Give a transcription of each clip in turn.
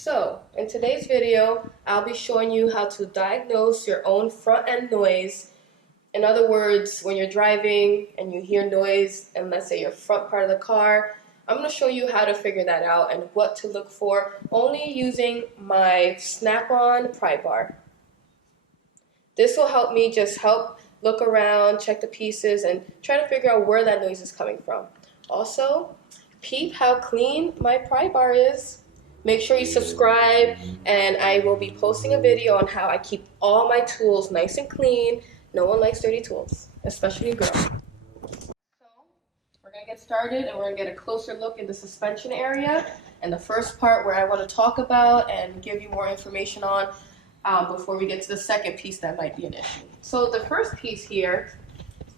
So, in today's video, I'll be showing you how to diagnose your own front end noise. In other words, when you're driving and you hear noise, and let's say your front part of the car, I'm going to show you how to figure that out and what to look for only using my snap-on pry bar. This will help me just look around, check the pieces, and try to figure out where that noise is coming from. Also, peep how clean my pry bar is. Make sure you subscribe, and I will be posting a video on how I keep all my tools nice and clean. No one likes dirty tools, especially a girl. So, we're going to get started, and we're going to get a closer look in the suspension area. And the first part where I want to talk about and give you more information on before we get to the second piece that might be an issue. So the first piece here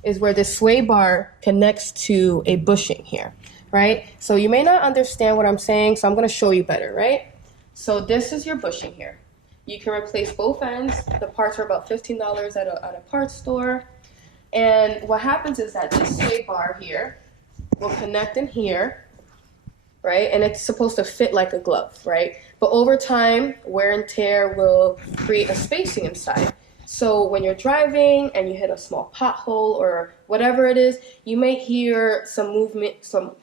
is where the sway bar connects to a bushing here, right? So you may not understand what I'm saying, so I'm going to show you better, right? So this is your bushing here. You can replace both ends. The parts are about $15 at a parts store. And what happens is that this sway bar here will connect in here, right? And it's supposed to fit like a glove, right? But over time, wear and tear will create a spacing inside. So when you're driving and you hit a small pothole or whatever it is, you may hear some movement, some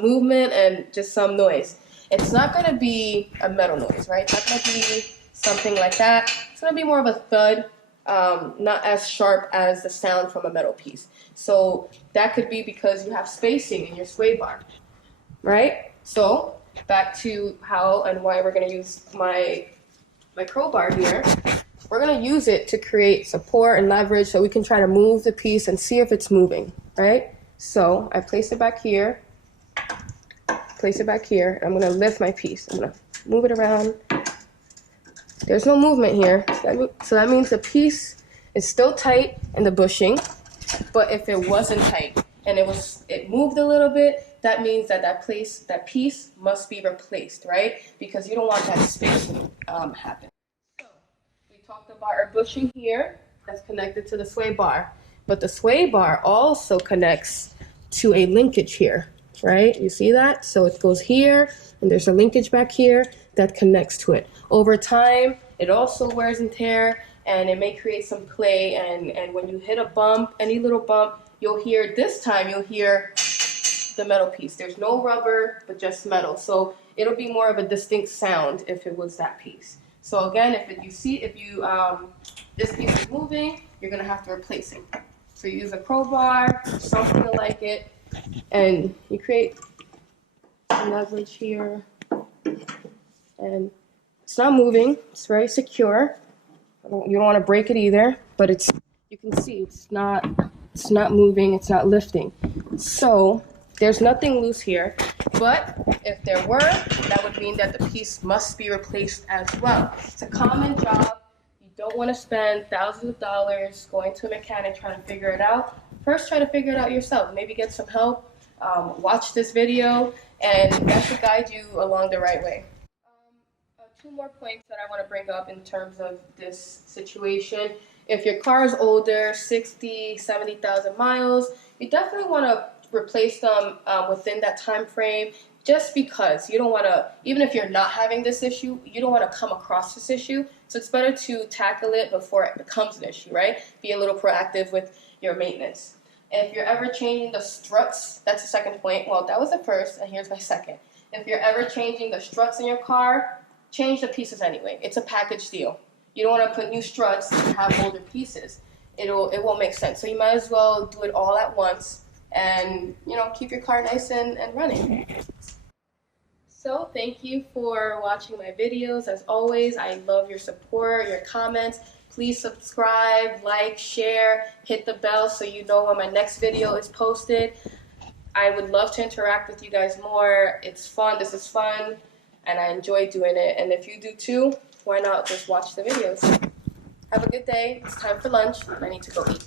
movement and just some noise. It's not going to be a metal noise, right? It's not going to be something like that. It's going to be more of a thud, not as sharp as the sound from a metal piece. So that could be because you have spacing in your sway bar, right? So back to how and why we're going to use my crowbar here. We're going to use it to create support and leverage so we can try to move the piece and see if it's moving, right? So I place it back here. I'm going to lift my piece. I'm going to move it around. There's no movement here. So that means the piece is still tight in the bushing. But if it wasn't tight and it moved a little bit, that means that piece must be replaced, right? Because you don't want that spacing happen. So we talked about our bushing here that's connected to the sway bar. But the sway bar also connects to a linkage here, right? You see that? So it goes here, and there's a linkage back here that connects to it. Over time, it also wears and tear, and it may create some play, and when you hit a bump, any little bump, you'll hear the metal piece. There's no rubber, but just metal. So it'll be more of a distinct sound if it was that piece. So again, if this piece is moving, you're gonna have to replace it. So you use a crowbar, something like it, and you create some leverage here. And it's not moving, it's very secure. You don't want to break it either, but you can see it's not moving, it's not lifting. So there's nothing loose here, but if there were, that would mean that the piece must be replaced as well. It's a common job. You don't want to spend thousands of dollars going to a mechanic trying to figure it out. First, try to figure it out yourself. Maybe get some help. Watch this video, and that should guide you along the right way. Two more points that I want to bring up in terms of this situation. If your car is older, 60, 70,000 miles, you definitely want to replace them within that time frame, just because you don't want to, even if you're not having this issue, you don't want to come across this issue. So it's better to tackle it before it becomes an issue, right? Be a little proactive with your maintenance. And if you're ever changing the struts, that's the second point. Well, that was the first, and here's my second. If you're ever changing the struts in your car, change the pieces anyway. It's a package deal. You don't want to put new struts and have older pieces. It won't make sense. So you might as well do it all at once and, keep your car nice and running. So thank you for watching my videos. As always, I love your support, your comments. Please subscribe, like, share, hit the bell so you know when my next video is posted. I would love to interact with you guys more. It's fun. This is fun. And I enjoy doing it. And if you do too, why not just watch the videos? Have a good day. It's time for lunch. I need to go eat.